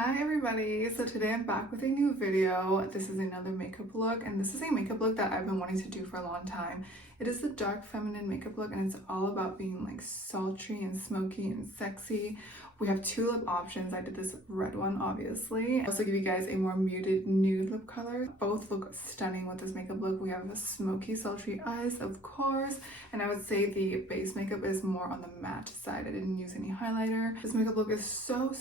Hi everybody, so today I'm back with a new video. This is another makeup look, and this is a makeup look that I've been wanting to do for a long time. It is the dark feminine makeup look, and it's all about being like sultry and smoky and sexy. We have two lip options. I did this red one, obviously. I also give you guys a more muted nude lip color. Both look stunning with this makeup look. We have the smoky, sultry eyes, of course, and I would say the base makeup is more on the matte side. I didn't use any highlighter. This makeup look is so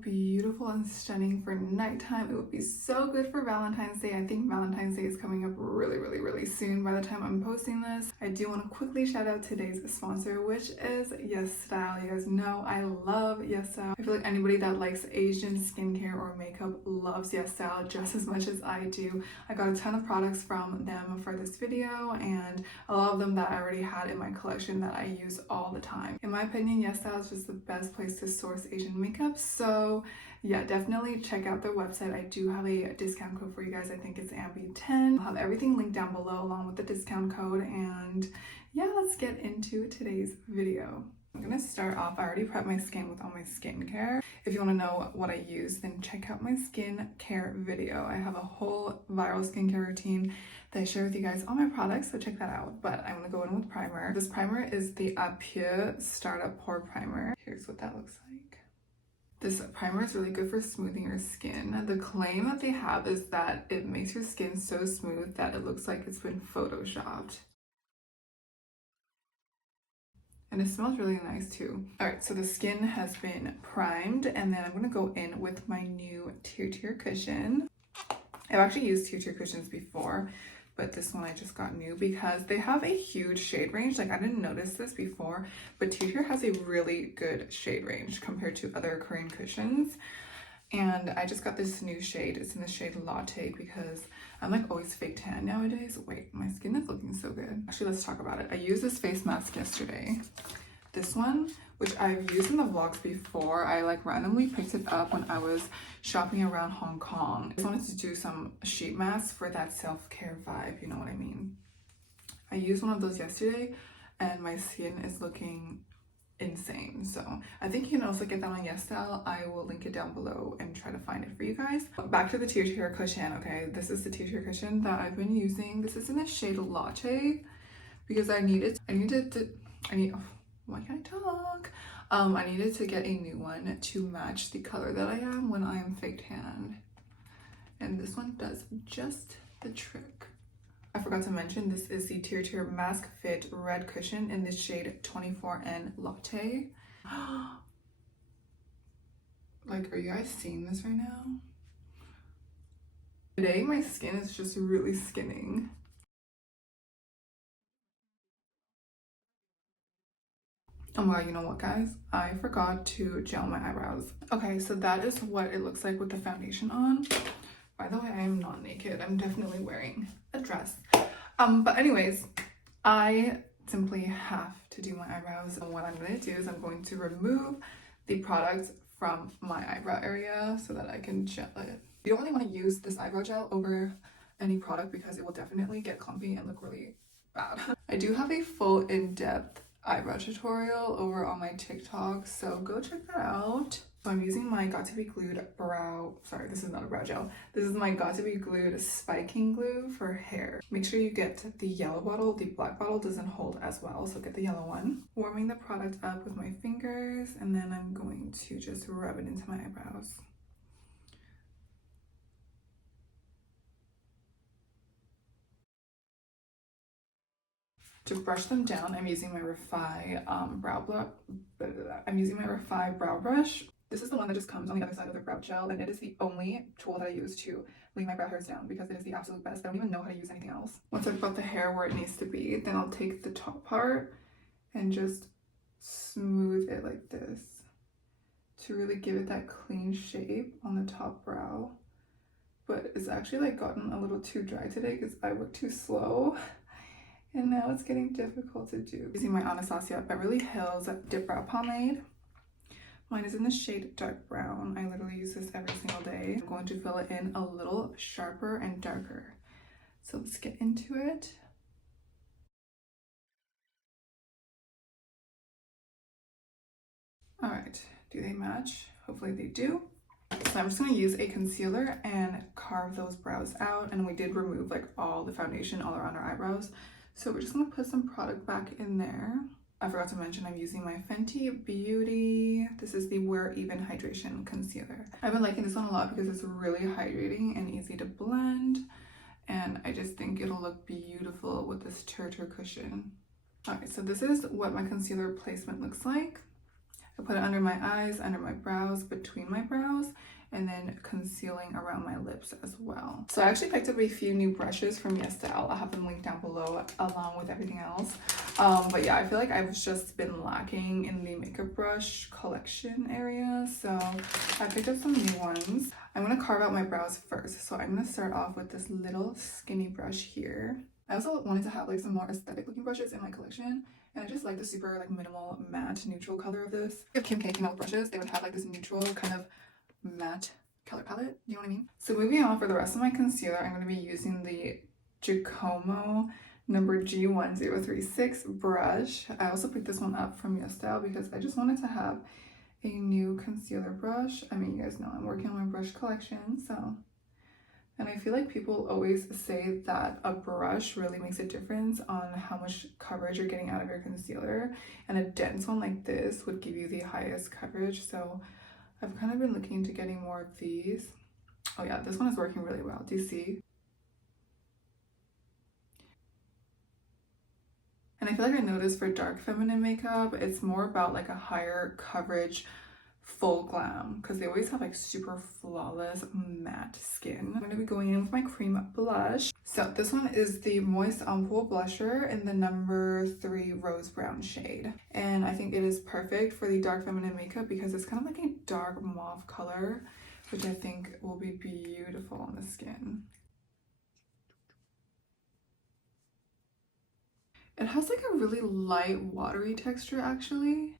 beautiful and stunning for nighttime. It would be so good for Valentine's Day. I think Valentine's Day is coming up really soon by the time I'm posting this. I do want to quickly shout out today's sponsor, which is Yes Style. You guys know I love Yes Style. I feel like anybody that likes Asian skincare or makeup loves Yes Style just as much as I do. I got a ton of products from them for this video, and a lot of them that I already had in my collection that I use all the time. In my opinion, Yes Style is just the best place to source Asian makeup, so yeah, definitely check out their website. I do have a discount code for you guys. I think it's Ambi10. I'll have everything linked down below along with the discount code, and yeah, let's get into today's video. I'm gonna start off, I already prepped my skin with all my skincare. If you want to know what I use, then check out my skincare video. I have a whole viral skincare routine that I share with you guys all my products, so check that out. But I'm gonna go in with primer. This primer is the Pure Startup Pore Primer. Here's what that looks like. This primer is really good for smoothing your skin. The claim that they have is that it makes your skin so smooth that it looks like it's been photoshopped. And it smells really nice too. Alright, so the skin has been primed, and then I'm going to go in with my new Tier cushion. I've actually used Tier cushions before, but this one I just got new because they have a huge shade range. Like, I didn't notice this before, but Tier has a really good shade range compared to other Korean cushions. And I just got this new shade. It's in the shade Latte because I'm like always fake tan nowadays. Wait, my skin is looking so good. Actually, let's talk about it. I used this face mask yesterday. This one, which I've used in the vlogs before. I like randomly picked it up when I was shopping around Hong Kong. I just wanted to do some sheet masks for that self-care vibe, you know what I mean? I used one of those yesterday and my skin is looking insane. So I think you can also get that on Yes Style. I will link it down below and try to find it for you guys. Back to the Tier cushion. Okay, this is the Tier cushion that I've been using. This is in the shade Latte because I needed why can't I talk? I needed to get a new one to match the color that I am when I am fake tan, and this one does just the trick. I forgot to mention, this is the Tier Mask Fit Red Cushion in the shade 24N Latte. Like, are you guys seeing this right now? Today, my skin is just really skinning. Oh my god, you know what, guys? I forgot to gel my eyebrows. Okay, so that is what it looks like with the foundation on. By the way, I am not naked. I'm definitely wearing a dress. But anyways, I simply have to do my eyebrows. And what I'm going to do is I'm going to remove the product from my eyebrow area so that I can gel it. You don't really want to use this eyebrow gel over any product because it will definitely get clumpy and look really bad. I do have a full in-depth eyebrow tutorial over on my TikTok, so go check that out. So I'm using my Got To Be Glued brow, sorry, this is not a brow gel. This is my Got To Be Glued spiking glue for hair. Make sure you get the yellow bottle. The black bottle doesn't hold as well, so get the yellow one. Warming the product up with my fingers, and then I'm going to just rub it into my eyebrows. To brush them down, I'm using my Refy brow brush. This is the one that just comes on the other side of the brow gel, and it is the only tool that I use to lay my brow hairs down because it is the absolute best. I don't even know how to use anything else. Once I've got the hair where it needs to be, then I'll take the top part and just smooth it like this to really give it that clean shape on the top brow. But it's actually like gotten a little too dry today because I work too slow. And now it's getting difficult to do. Using my Anastasia Beverly Hills Dipbrow pomade. Mine is in the shade dark brown. I literally use this every single day. I'm going to fill it in a little sharper and darker. So let's get into it. All right, do they match? Hopefully they do. So I'm just going to use a concealer and carve those brows out. And we did remove like all the foundation all around our eyebrows. So we're just going to put some product back in there. I forgot to mention I'm using my Fenty Beauty. This is the Wear Even Hydration Concealer. I've been liking this one a lot because it's really hydrating and easy to blend. And I just think it'll look beautiful with this Turtle cushion. Alright, so this is what my concealer placement looks like. I put it under my eyes, under my brows, between my brows, and then concealing around my lips as well. So I actually picked up a few new brushes from Shiseido. I'll have them linked down below along with everything else. But yeah, I feel like I've just been lacking in the makeup brush collection area. So I picked up some new ones. I'm going to carve out my brows first. So I'm going to start off with this little skinny brush here. I also wanted to have like some more aesthetic looking brushes in my collection. And I just like the super like minimal matte neutral color of this. If Kim K came out with brushes, they would have like this neutral kind of matte color palette, you know what I mean? So moving on, for the rest of my concealer, I'm going to be using the Giacomo number G1036 brush. I also picked this one up from Shiseido because I just wanted to have a new concealer brush. I mean, you guys know I'm working on my brush collection, so. And I feel like people always say that a brush really makes a difference on how much coverage you're getting out of your concealer, and a dense one like this would give you the highest coverage. So I've kind of been looking into getting more of these. Oh yeah, this one is working really well. Do you see? And I feel like I noticed for dark feminine makeup, it's more about like a higher coverage full glam, because they always have like super flawless matte skin. I'm going to be going in with my cream blush. So this one is the Moist Ampoule blusher in the number 3 rose brown shade, and I think it is perfect for the dark feminine makeup because it's kind of like a dark mauve color, which I think will be beautiful on the skin. It has like a really light watery texture actually.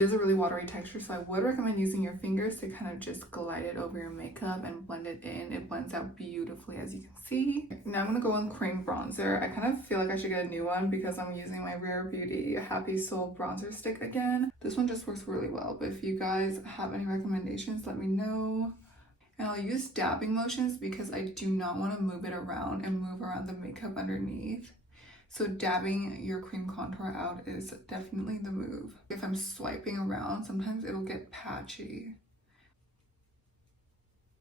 It is a really watery texture, so I would recommend using your fingers to kind of just glide it over your makeup and blend it in. It blends out beautifully, as you can see. Now I'm going to go in cream bronzer. I kind of feel like I should get a new one because I'm using my Rare Beauty Happy Soul bronzer stick again. This one just works really well, but if you guys have any recommendations, let me know. And I'll use dabbing motions because I do not want to move it around and move around the makeup underneath. So dabbing your cream contour out is definitely the move. If I'm swiping around, sometimes it'll get patchy.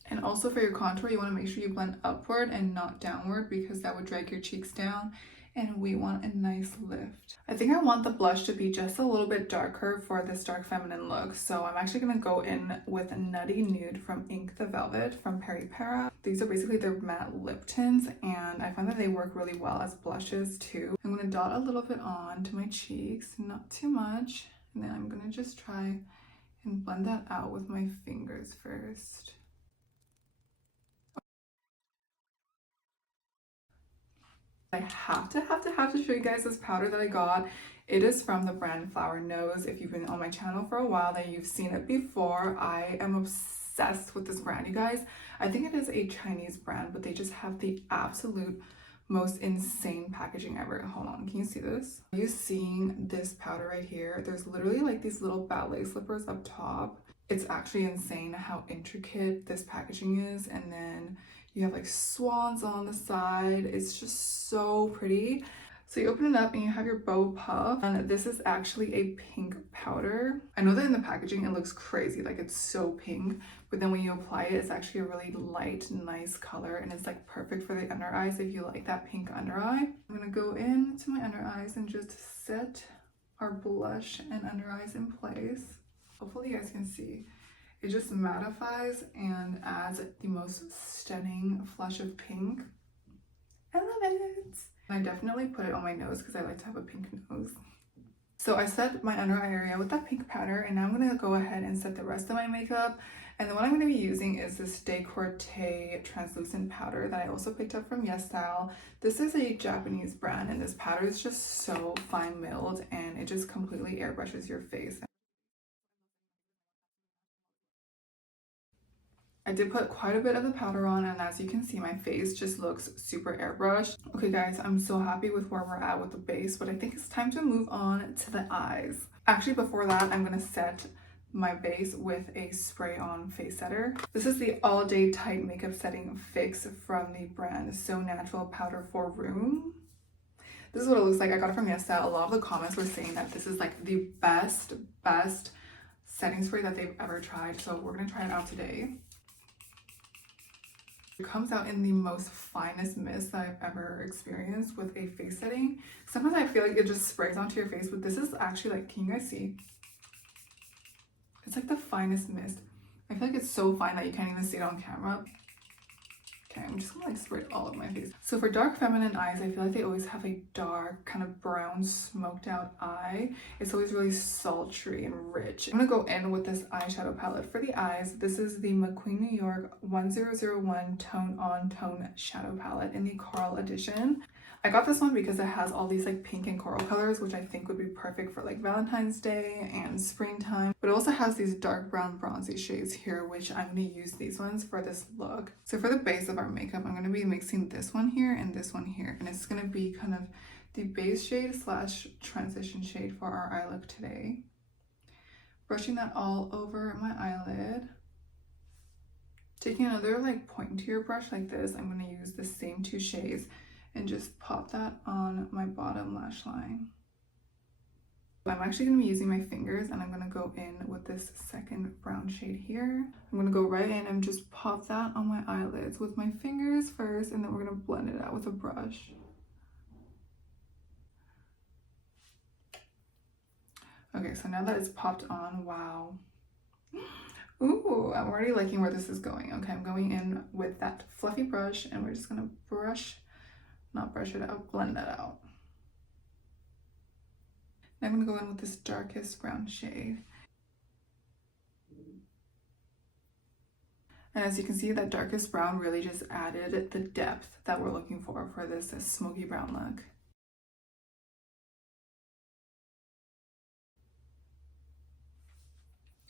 And also for your contour, you want to make sure you blend upward and not downward because that would drag your cheeks down. And we want a nice lift. I think I want the blush to be just a little bit darker for this dark feminine look. So I'm actually going to go in with Nutty Nude from Ink the Velvet from Peri Para. These are basically their matte lip tints, and I find that they work really well as blushes too. I'm going to dot a little bit on to my cheeks, not too much. And then I'm going to just try and blend that out with my fingers first. I have to show you guys this powder that I got. It is from the brand Flower Nose. If you've been on my channel for a while, then you've seen it before. I am obsessed with this brand, you guys. I think it is a Chinese brand, but they just have the absolute most insane packaging ever. Hold on, can you see this? Are you seeing this powder right here? There's literally like these little ballet slippers up top. It's actually insane how intricate this packaging is, and then you have like swans on the side. It's just so pretty. So you open it up and you have your bow puff, and this is actually a pink powder. I know that in the packaging it looks crazy, like it's so pink, but then when you apply it, it's actually a really light, nice color, and it's like perfect for the under eyes if you like that pink under eye. I'm gonna go into my under eyes and just set our blush and under eyes in place. Hopefully you guys can see. It just mattifies and adds the most stunning flush of pink. I love it. I definitely put it on my nose because I like to have a pink nose. So I set my under eye area with that pink powder, and now I'm going to go ahead and set the rest of my makeup. And the one I'm going to be using is this Décolleté translucent powder that I also picked up from Shiseido. This is a Japanese brand, and this powder is just so fine milled and it just completely airbrushes your face. I did put quite a bit of the powder on, and as you can see, my face just looks super airbrushed. Okay guys, I'm so happy with where we're at with the base, but I think it's time to move on to the eyes. Actually, before that, I'm gonna set my base with a spray on face setter. This is the All Day Tight Makeup Setting Fix from the brand So Natural Powder for Room. This is what it looks like. I got it from Yesta. A lot of the comments were saying that this is like the best setting spray that they've ever tried. So we're gonna try it out today. It comes out in the most finest mist that I've ever experienced with a face setting. Sometimes I feel like it just sprays onto your face, but this is actually like, can you guys see? It's like the finest mist. I feel like it's so fine that you can't even see it on camera. Okay, I'm just gonna like spray it all over my face. So for dark feminine eyes, I feel like they always have a dark kind of brown smoked out eye. It's always really sultry and rich. I'm gonna go in with this eyeshadow palette for the eyes. This is the McQueen New York 1001 Tone on Tone Shadow Palette in the Coral Edition. I got this one because it has all these like pink and coral colors, which I think would be perfect for like Valentine's Day and springtime. But it also has these dark brown bronzy shades here, which I'm going to use these ones for this look. So for the base of our makeup, I'm going to be mixing this one here and this one here. And it's going to be kind of the base shade slash transition shade for our eye look today. Brushing that all over my eyelid. Taking another like pointier brush like this, I'm going to use the same two shades and just pop that on my bottom lash line. I'm actually going to be using my fingers, and I'm going to go in with this second brown shade here. I'm going to go right in and just pop that on my eyelids with my fingers first, and then we're going to blend it out with a brush. Okay, so now that it's popped on, wow. Ooh, I'm already liking where this is going. Okay, I'm going in with that fluffy brush, and we're just going to blend that out. Now I'm going to go in with this darkest brown shade. And as you can see, that darkest brown really just added the depth that we're looking for this smoky brown look.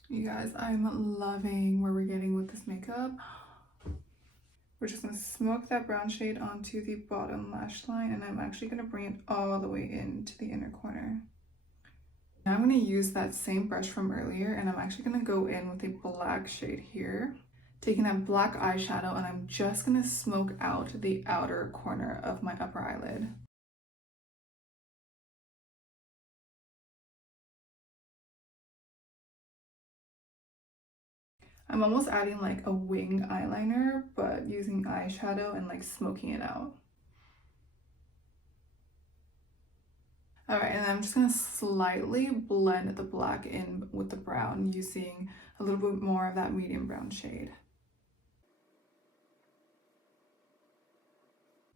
You guys, I'm loving where we're getting with this makeup. We're just going to smoke that brown shade onto the bottom lash line, and I'm actually going to bring it all the way into the inner corner. Now I'm going to use that same brush from earlier, and I'm actually going to go in with a black shade here. Taking that black eyeshadow, and I'm just going to smoke out the outer corner of my upper eyelid. I'm almost adding like a wing eyeliner, but using eyeshadow and like smoking it out. All right, and I'm just gonna slightly blend the black in with the brown using a little bit more of that medium brown shade.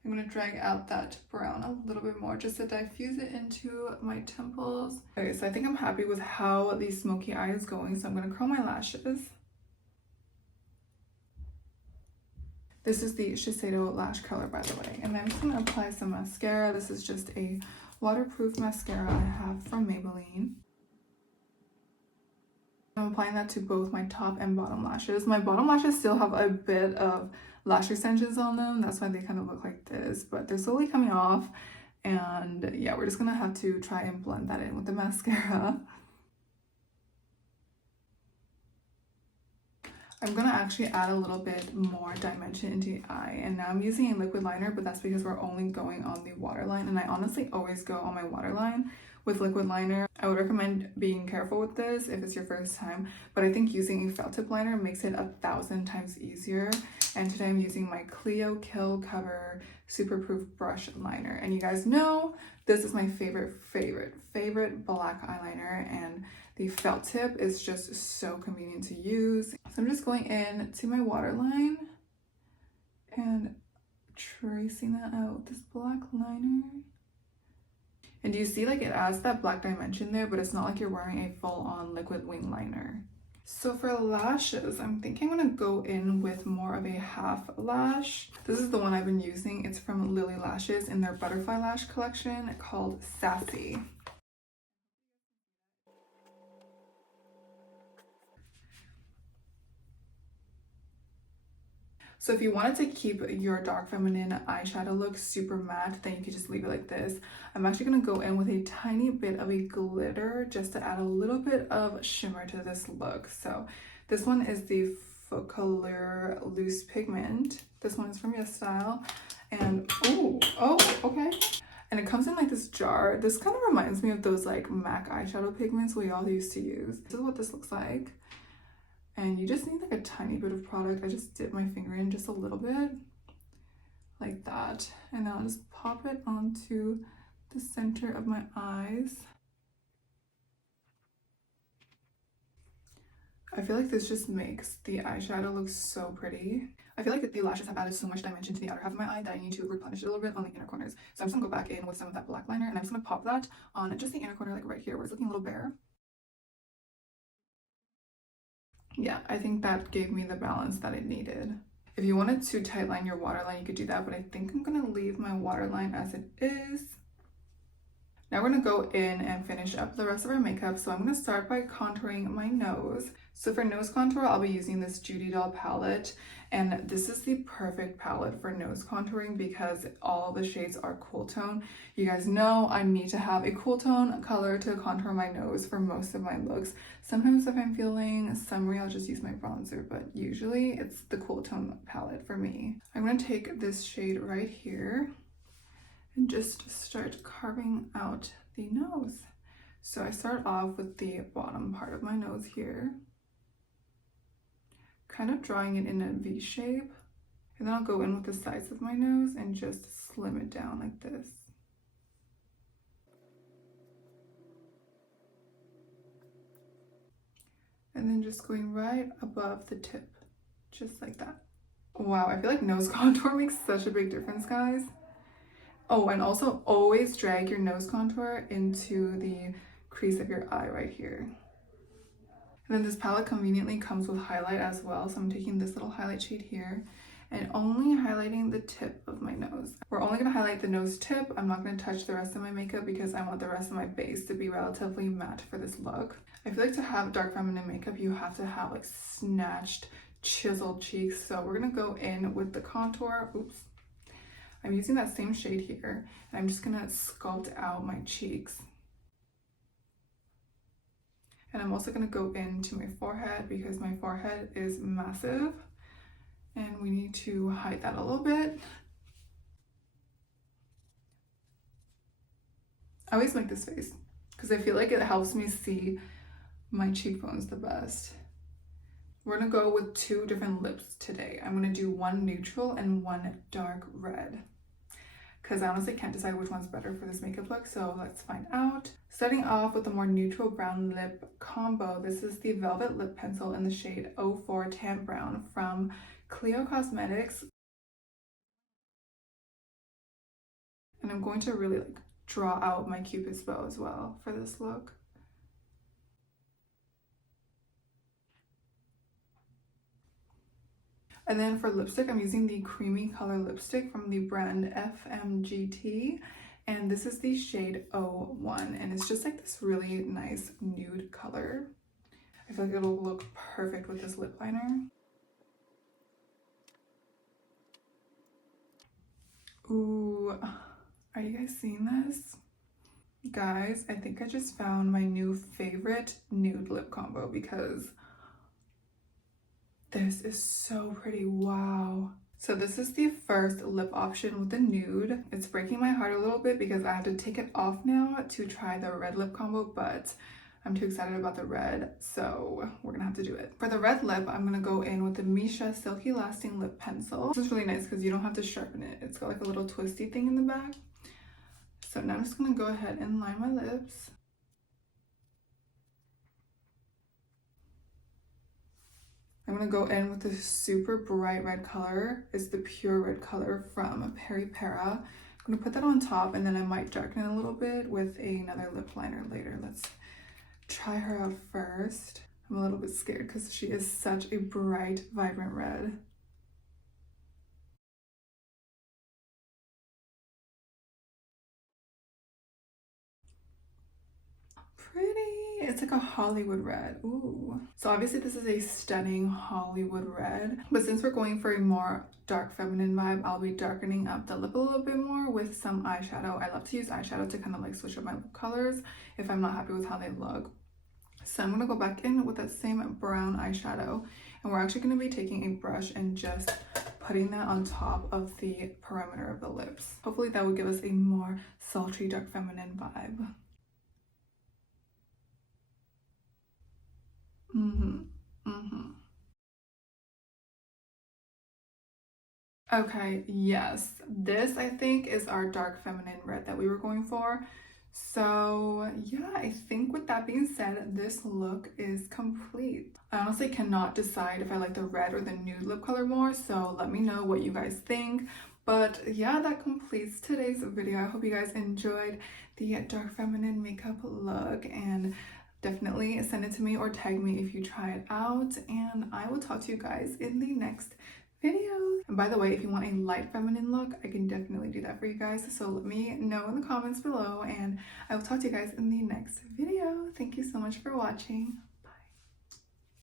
I'm gonna drag out that brown a little bit more just to diffuse it into my temples. Okay, so I think I'm happy with how the smoky eye is going, so I'm gonna curl my lashes. This is the Shiseido lash curler, by the way. And I'm just going to apply some mascara. This is just a waterproof mascara I have from Maybelline. I'm applying that to both my top and bottom lashes. My bottom lashes still have a bit of lash extensions on them. That's why they kind of look like this. But they're slowly coming off. And yeah, we're just going to have to try and blend that in with the mascara. I'm going to actually add a little bit more dimension into the eye, and now I'm using a liquid liner, but that's because we're only going on the waterline, and I honestly always go on my waterline with liquid liner. I would recommend being careful with this if it's your first time, but I think using a felt tip liner makes it 1,000 times easier. And today I'm using my Clio Kill Cover Super Proof Brush Liner, and you guys know this is my favorite black eyeliner, and the felt tip is just so convenient to use. So I'm just going in to my waterline and tracing that out with this black liner. And you see like it adds that black dimension there, but it's not like you're wearing a full-on liquid wing liner. So for lashes, I'm thinking I'm gonna go in with more of a half lash. This is the one I've been using. It's from Lily Lashes in their butterfly lash collection called Sassy. So if you wanted to keep your dark feminine eyeshadow look super matte, then you could just leave it like this. I'm actually going to go in with a tiny bit of a glitter just to add a little bit of shimmer to this look. So this one is the Color Loose Pigment. This one is from YesStyle. And oh, okay. And it comes in like this jar. This kind of reminds me of those like MAC eyeshadow pigments we all used to use. This is what this looks like. And you just need like a tiny bit of product. I just dip my finger in just a little bit like that. And then I'll just pop it onto the center of my eyes. I feel like this just makes the eyeshadow look so pretty. I feel like the lashes have added so much dimension to the outer half of my eye that I need to replenish it a little bit on the inner corners. So I'm just gonna go back in with some of that black liner, and I'm just gonna pop that on just the inner corner, like right here where it's looking a little bare. Yeah, I think that gave me the balance that it needed. If you wanted to tightline your waterline, you could do that, but I think I'm gonna leave my waterline as it is. Now we're gonna go in and finish up the rest of our makeup. So I'm gonna start by contouring my nose. So for nose contour, I'll be using this Judy Doll palette. And this is the perfect palette for nose contouring because all the shades are cool tone. You guys know I need to have a cool tone color to contour my nose for most of my looks. Sometimes if I'm feeling summery, I'll just use my bronzer, but usually it's the cool tone palette for me. I'm gonna take this shade right here and just start carving out the nose. So I start off with the bottom part of my nose here, kind of drawing it in a V shape, and then I'll go in with the sides of my nose and just slim it down like this. And then just going right above the tip, just like that. Wow, I feel like nose contour makes such a big difference, guys. Oh, and also always drag your nose contour into the crease of your eye right here. And then this palette conveniently comes with highlight as well. So I'm taking this little highlight shade here and only highlighting the tip of my nose. We're only gonna highlight the nose tip. I'm not gonna touch the rest of my makeup because I want the rest of my base to be relatively matte for this look. I feel like to have dark feminine makeup, you have to have like snatched, chiseled cheeks. So we're gonna go in with the contour. Oops. I'm using that same shade here, and I'm just gonna sculpt out my cheeks. And I'm also gonna go into my forehead because my forehead is massive, and we need to hide that a little bit. I always make this face because I feel like it helps me see my cheekbones the best. We're gonna go with two different lips today. I'm gonna do one neutral and one dark red, because I honestly can't decide which one's better for this makeup look, so let's find out. Starting off with the more neutral brown lip combo, this is the Velvet Lip Pencil in the shade 04 Tan Brown from Cleo Cosmetics. And I'm going to really like draw out my Cupid's bow as well for this look. And then for lipstick, I'm using the creamy color lipstick from the brand FMGT. And this is the shade 01. And it's just like this really nice nude color. I feel like it'll look perfect with this lip liner. Ooh, are you guys seeing this? Guys, I think I just found my new favorite nude lip combo because this is so pretty. Wow. So this is the first lip option with the nude. It's breaking my heart a little bit because I have to take it off now to try the red lip combo, but I'm too excited about the red, so we're gonna have to do it. For the red lip, I'm gonna go in with the Misha Silky Lasting Lip Pencil. This is really nice because you don't have to sharpen it. It's got like a little twisty thing in the back. So now I'm just gonna go ahead and line my lips. I'm gonna go in with this super bright red color. It's the pure red color from Peri Para. I'm gonna put that on top, and then I might darken it a little bit with another lip liner later. Let's try her out first. I'm a little bit scared because she is such a bright, vibrant red. Pretty. It's like a Hollywood red. Ooh. So obviously this is a stunning Hollywood red, but since we're going for a more dark feminine vibe, I'll be darkening up the lip a little bit more with some eyeshadow. I love to use eyeshadow to kind of like switch up my lip colors if I'm not happy with how they look. So I'm gonna go back in with that same brown eyeshadow, and we're actually gonna be taking a brush and just putting that on top of the perimeter of the lips. Hopefully that will give us a more sultry, dark feminine vibe. Okay, yes. This I think is our dark feminine red that we were going for. So yeah, I think with that being said, this look is complete. I honestly cannot decide if I like the red or the nude lip color more, so let me know what you guys think. But yeah, that completes today's video. I hope you guys enjoyed the dark feminine makeup look, and definitely send it to me or tag me if you try it out, and I will talk to you guys in the next video. And by the way, if you want a light feminine look, I can definitely do that for you guys. So let me know in the comments below, and I will talk to you guys in the next video. Thank you so much for watching.